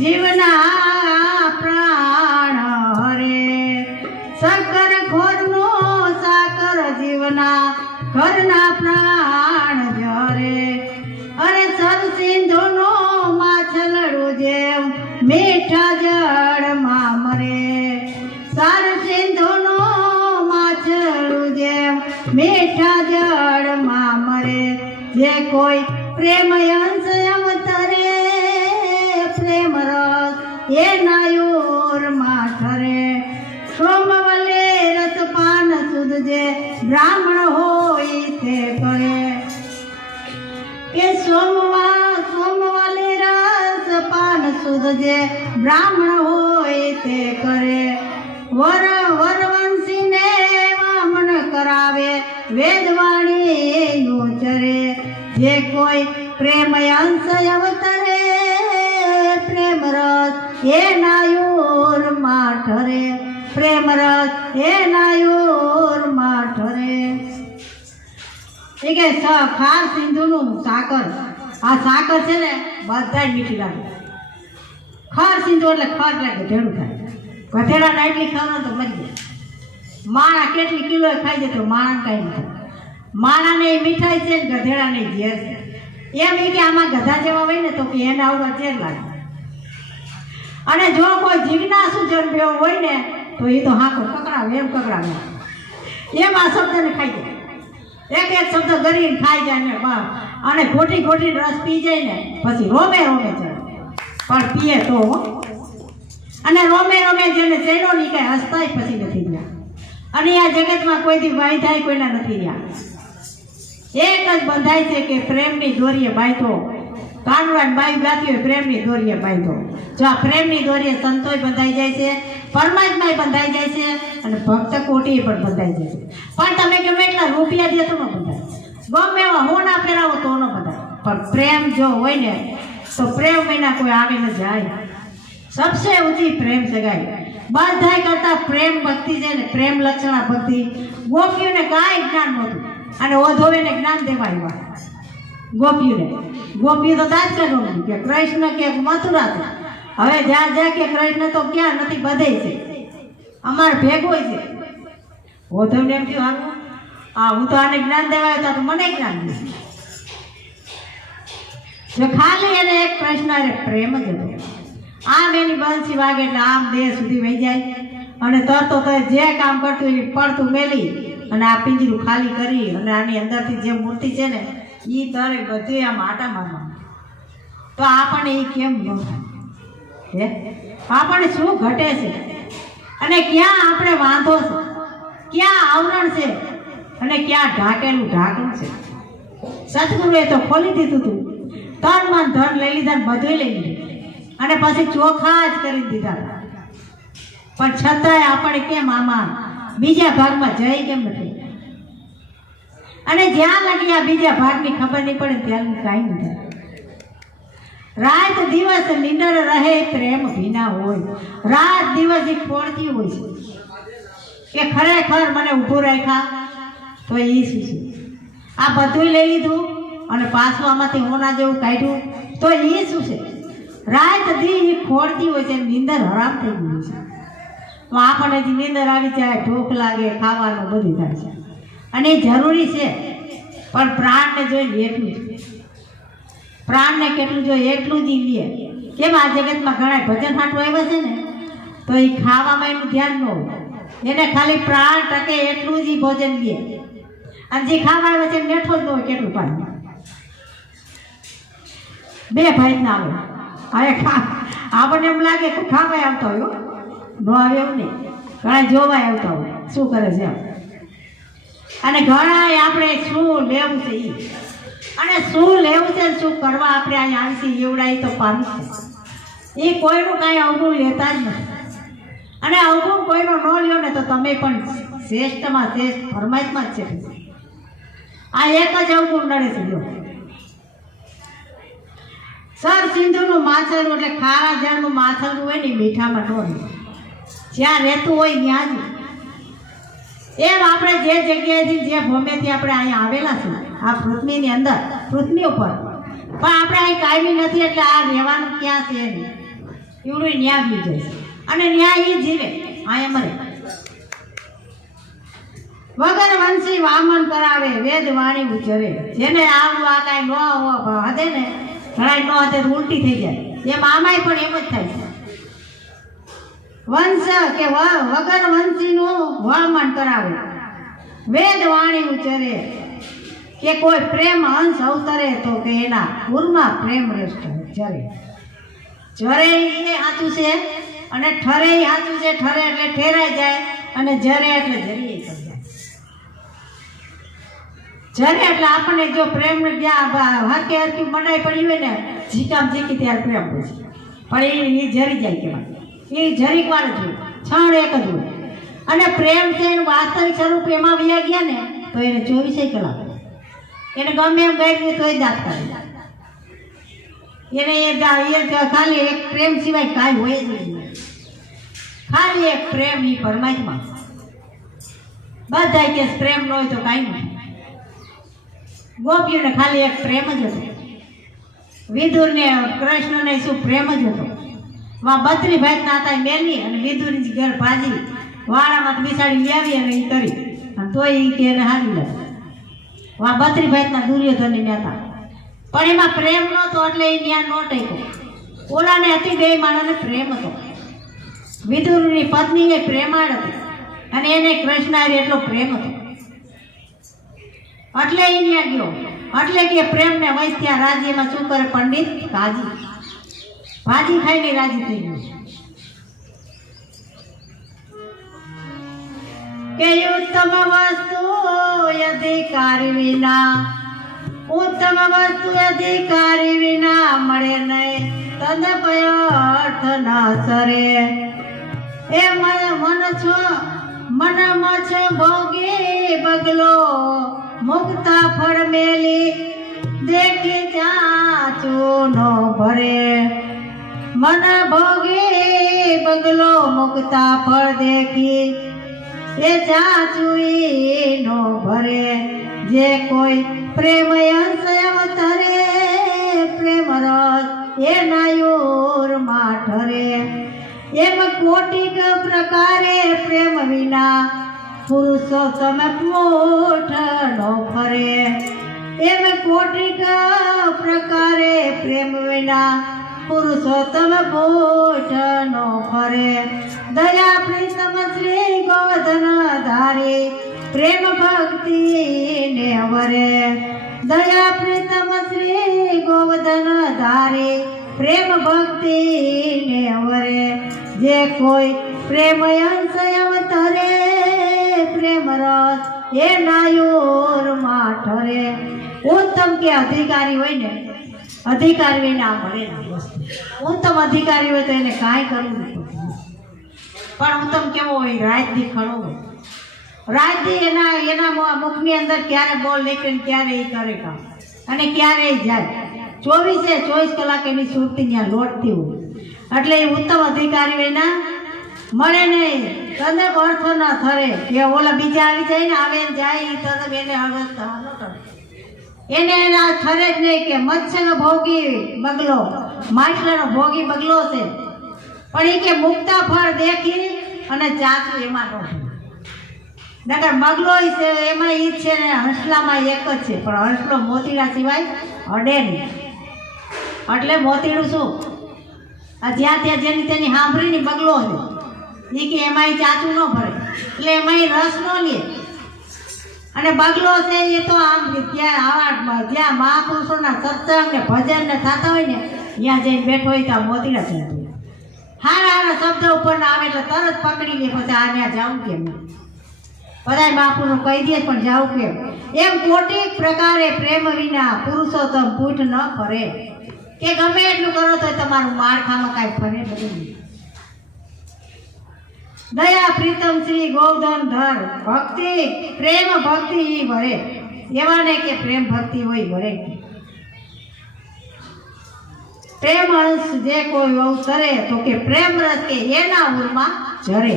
જીવના પ્રાણ હરે સકર ખોરનો સાકર જીવના ઘરના પ્રાણ જરે અરે સર સિંધુનો માછલડું જેમ મીઠા જળમાં મરે સર સિંધુનો માછલડું જેમ મીઠા જળમાં મરે જે કોઈ પ્રેમ અંશ અવતરે પ્રેમ રસ એના યોરમાં ઠરે સોમવલે રસપાન સુધ જે બ્રાહ્મણ હોય તે કરે કે સોમવાલે રસપાન સુધ જે બ્રાહ્મણ હોય તે કરે વરવંશીને વામન કરાવે વેદવાણી ઉચ્ચરે જે કોઈ પ્રેમ અંશ અવતરે પ્રેમ રસ એના યોરમાં ઠરે પ્રેમ રસ એના યોરમાં ઠરે એ કે ખાર સિંધુનું સાકર આ સાકર છે ને બધા મીઠી લાગે ખાર સિંધુ એટલે ખાર લાગે ઢેડું થાય ગધેડા એટલી ખાવાનું તો મરી જાય માણા કેટલી કિલો ખાઈ જાય તો માણા કાંઈ નહીં થાય માણાને મીઠાઈ છે ને ગધેડાને ઝેર છે એમ એ કે આમાં ગધા જેવા હોય ને તો કે એને આવવા ઝેર લાગે અને જો કોઈ જીજ્ઞાસુ જન્મ્યો હોય ને તો એ તો હાકો કકડાવે એમ કકડાવે એમ આ શબ્દને ખાઈ જાય એક એક શબ્દ ગરીને ખાઈ જાય ને અને ખોટી ખોટી રસ પી જાય ને પછી રોમે રોમે ચડે પણ પીએ તો અને રોમે રોમે જેને ચડ્યો ની કાંઈ હસતાય પછી નથી રહ્યા અને આ જગતમાં કોઈ દી વાય થાય કોઈના નથી રહ્યા એક જ બંધાય છે કે પ્રેમની દોરીએ બાંધો કાનવાન બાઈ ગાતી હોય પ્રેમની દોરીએ બાંધો જો આ પ્રેમની દોરીએ સંતોય બંધાઈ જાય છે પરમાત્માય બંધાઈ જાય છે અને ભક્ત કોટી પણ બંધાઈ જાય છે પણ તમે ગમે એટલા રૂપિયા દે તો ન બંધાય ગમે એવા હોના પહેરાવો તો ન બંધાય પણ પ્રેમ જો હોય ને તો પ્રેમ વિના કોઈ આવે ન જાય સબસે ઊંચી પ્રેમ સગાઈ બધાય કરતા પ્રેમ ભક્તિ છે ને પ્રેમ લક્ષણા ભક્તિ ગોપીઓને કાંઈ જ્ઞાન નહોતું અને ઓધોવેને જ્ઞાન દેવા આવ્યા ગોપીઓ તો દાજ કરવાનું કે કૃષ્ણ કે મથુરા છે હવે જ્યાં જ્યાં કે કૃષ્ણ તો ક્યાં નથી બધે છે અમારે ભેગો છે ઓધવને એમ થયું હું તો આને જ્ઞાન દેવા આવ્યો તો મને જ્ઞાન દે જો ખાલી એને એક કૃષ્ણ અરે પ્રેમ જ હતો આમ એની બંસી વાગે એટલે આમ દેહ સુધી વહી જાય અને તરતો તો જે કામ કરતું એની પડતું મેલી અને આ પિંજરું ખાલી કરી અને આની અંદરથી જે મૂર્તિ છે ને એ તરે બધું આમ આટા મારવા તો આપણને એ કેમ ન થાય આપણને શું ઘટે છે અને ક્યાં આપણે વાંધો છે ક્યાં આવરણ છે અને ક્યાં ઢાંકેલું ઢાંકણું છે સદગુરુએ તો ખોલી દીધું હતું તન મન ધન લઈ લીધા ને બધું લઈ લીધું અને પછી ચોખા જ કરી દીધા પણ છતાંય આપણે કેમ આમાં બીજા ભાગમાં જઈ કેમ નથી અને જ્યાં લગી આ બીજા ભાગની ખબર નહીં પડે ત્યાં કાંઈ નહીં થાય રાત દિવસ નિંદર રહે પ્રેમ ભીના હોય રાત દિવસ એ ખોળતી હોય છે કે ખરેખર મને ઊભું રાખ્યા તો એ શું છે આ બધું લઈ લીધું અને પાછું આમાંથી હોના જેવું કાઢ્યું તો એ શું છે રાત દી એ ખોળતી હોય છે નિંદર હરામ થઈ ગયું છે આપણને જે નીંદર આવી જાય ભૂખ લાગે ખાવાનું બધું થાય છે અને એ જરૂરી છે પણ પ્રાણને જોઈને એટલું જ પ્રાણને કેટલું જોઈએ એટલું જ લે કેમ આ જગતમાં ઘણા ભજન હાટું આવ્યા છે ને તો એ ખાવામાં એનું ધ્યાન ન હોય એને ખાલી પ્રાણ ટકે એટલું જ ભોજન લે અને જે ખાવા આવે છે મેઠો જ ન હોય કેટલું પાણી બે ભાઈ ના આવે હવે આપણને એમ લાગે કે ખાવા આવતો હોય ન આવે એવું નહીં ઘણા જોવાય આવતા હોય શું કરે છે અને ઘણા આપણે શું લેવું છે એ અને શું લેવું છે શું કરવા આપણે અહીંયા આવીશું એવડાય તો પાનું છે એ કોઈનું કાંઈ અવગુણ લેતા જ નથી અને અવગુણ કોઈનો ન લ્યો ને તો તમે પણ શ્રેષ્ઠમાં શ્રેષ્ઠ પરમાત્મા જ છે આ એક જ અવગુણ નડે છે જો સર સિંધુનું માછલનું એટલે ખારા જળનું માછલનું હોય ને મીઠામાં ન હોય જ્યાં રહેતું હોય ત્યાં જ એમ આપણે જે જગ્યાએથી જે ભૂમિથી આપણે અહીંયા આવેલા છે આ પૃથ્વીની અંદર પૃથ્વી ઉપર પણ આપણે અહીં કાયમી નથી એટલે આ રહેવાનું ક્યાં છે નહીં એવડું ન્યા બી જાય છે અને ન્યા એ જીવે અહીંયા મરે. વગર વંશી વામન કરાવે વેદ વાણી ઉચરે. જેને આવડું આ કાંઈ ન હદે ને ઘણા ન હદે ઉલટી થઈ જાય. એમ આમાંય પણ એમ જ થાય છે. વંશ કે વગર વંશીનું વામન કરાવે વેદ વાણી ઉચરે. કે કોઈ પ્રેમ હંસ અવતરે તો કે એના પૂરમાં પ્રેમ રસ જરે. જરે એ સાચું છે અને ઠરે એ સાચું છે. ઠરે એટલે ઠેરાઈ જાય અને જરે એટલે જરીએ થઈ જાય. જરે એટલે આપણને જો પ્રેમને જ્યાં હરકે હરકી મનાઈ પડી હોય ને ઝીકામ ઝીકી ત્યારે પ્રેમ હોય પણ એ જરી જાય કહેવાય. એ જરીક વાર જ હોય, ક્ષણ એક જ હોય. અને પ્રેમ છે એનું વાસ્તવિક સ્વરૂપ એમાં વ્યા ગયા ને તો એને 24 કલાક એને ગમે એમ ગઈ તો એ દાંત કાઢે. એને એ ખાલી એક પ્રેમ સિવાય કાંઈ હોય જ નહીં. ખાલી એક પ્રેમ એ પરમાત્મા. બધા કે પ્રેમ ન હોય તો કાંઈ નહીં. ગોપીઓને ખાલી એક પ્રેમ જ હતો. વિદુરને કૃષ્ણને શું પ્રેમ જ હતો. વા 32 ભાઈના હતા મેલી અને વિદુરની ઘર ભાજી વાળામાં બિસાડી લેવી અને એ કરી અને તોય એ કે એને હારી લે. વા 32 ભાઈના દુર્યોધનની નેતા પણ એમાં પ્રેમ નહોતો એટલે એ ન્યા નો ટેકો. ઓલાને હતી બે માણસને પ્રેમ હતો. વિદુરની પત્નીને પ્રેમાળ હતી અને એને કૃષ્ણ એટલો પ્રેમ હતો એટલે એ ન્યા ગયો. એટલે કે પ્રેમને વૈસ્યા રાજ્યમાં શું કરે પંડિત કાજી ભાજી ખાઈને રાજી થઈ ગયું. કે ઉત્તમ વસ્તુ અધિકારી વિના ઉત્તમ વસ્તુ અધિકારી વિના મળે નહીં. તદપય અર્થ ના સરે. એ મનમાં છે ભોગી બગલો મુક્તા ફળ મેલી દેખી ચાચું નો ભરે. મન ભોગી બગલો મુક્તા ફળ દેખી એ ચાચું નો ભરે. જે કોઈ પ્રેમ અંશ અવતરે પ્રેમ રસ એ નાયુર માં ઠરે. એમ કોટિક પ્રકારે પ્રેમ વિના પુરુષોત્તમ પોઠ નો ફરે. એમ કોટિક પ્રકારે પ્રેમ વિના પુરુષોત્તમ પોઠ નો ફરે. દયા પ્રીતમ શ્રી ગોવર્ધન ધારી પ્રેમ ભક્તિ ને વરે. દયા પ્રીતમ શ્રી ગોવર્ધન ધારી પ્રેમ ભક્તિ ને વરે. જે કોઈ પ્રેમ અંશ અવતરે પ્રેમ રસ એ નાયુર માં ઠરે. ઉત્તમ કે અધિકારી હોય ને અધિકારી હોય ના મળે ના વસ્તુ. ઉત્તમ અધિકારી હોય તો એને કાંઈ કરવું નહીં પણ ઉત્તમ કેવો હોય રાજદી ખરો હોય. રાજદી એના મુખની અંદર ક્યારે બોલ નીકળે ક્યારે એ કરે કામ અને ક્યારે એ જાય. 24 કલાક એની સુરતી ત્યાં લોટતી હોય એટલે એ ઉત્તમ અધિકારી એના મળે નહીં. તને અર્થ ના થરે કે ઓલા બીજા આવી જાય ને આવે ને જાય તને એને અવસ્થા ન કરે. એને એના થરે જ નહીં કે મત્સ્યનો ભોગી બગલો માછલાનો ભોગી બગલો છે પણ એ કે મુક્તા ફળ દેખી અને ચાચું એમાં ન નકર બગલો છે એમાં ઈ છે ને હંસલામાં એક જ છે પણ હંસલો મોતીડા સિવાય અડે નહીં. એટલે મોતીડું શું આ જ્યાં ત્યાં જેની તેની સાંભળીને બગલો છે એ કે એમાંય ચાચું ન ભરે એટલે એમાંય રસ ન લે. અને બગલો છે એ તો આમ ત્યાં જ્યાં મહાપુરુષોના સત્સંગ ને ભજન ને થતા હોય ને ત્યાં જઈને બેઠો હોય તો આ મોતીડા છે હારા હારા શબ્દ ઉપર ના આવે એટલે તરત પકડી લે પછી આ ત્યાં જાઉં કેમ બધા મહાપુરુષો કહી દે પણ જાઉં કેમ. એમ કોટિક પ્રકારે પ્રેમ વિના પુરુષોત્તમ પૂઠ ન ફરે. કે ગમે એટલું કરો તો તમારું માળખામાં કાંઈ ફરે બધું. દયા પ્રીતમ શ્રી ગોવર્ધન ધર ભક્તિ પ્રેમ ભક્તિ ઈ ભરે. એવા ને કે પ્રેમ ભક્તિ હોય ભરે. પ્રેમ અંશ જે કોઈ અવતરે તો કે પ્રેમ રસ કે એના ઉરમાં જરે.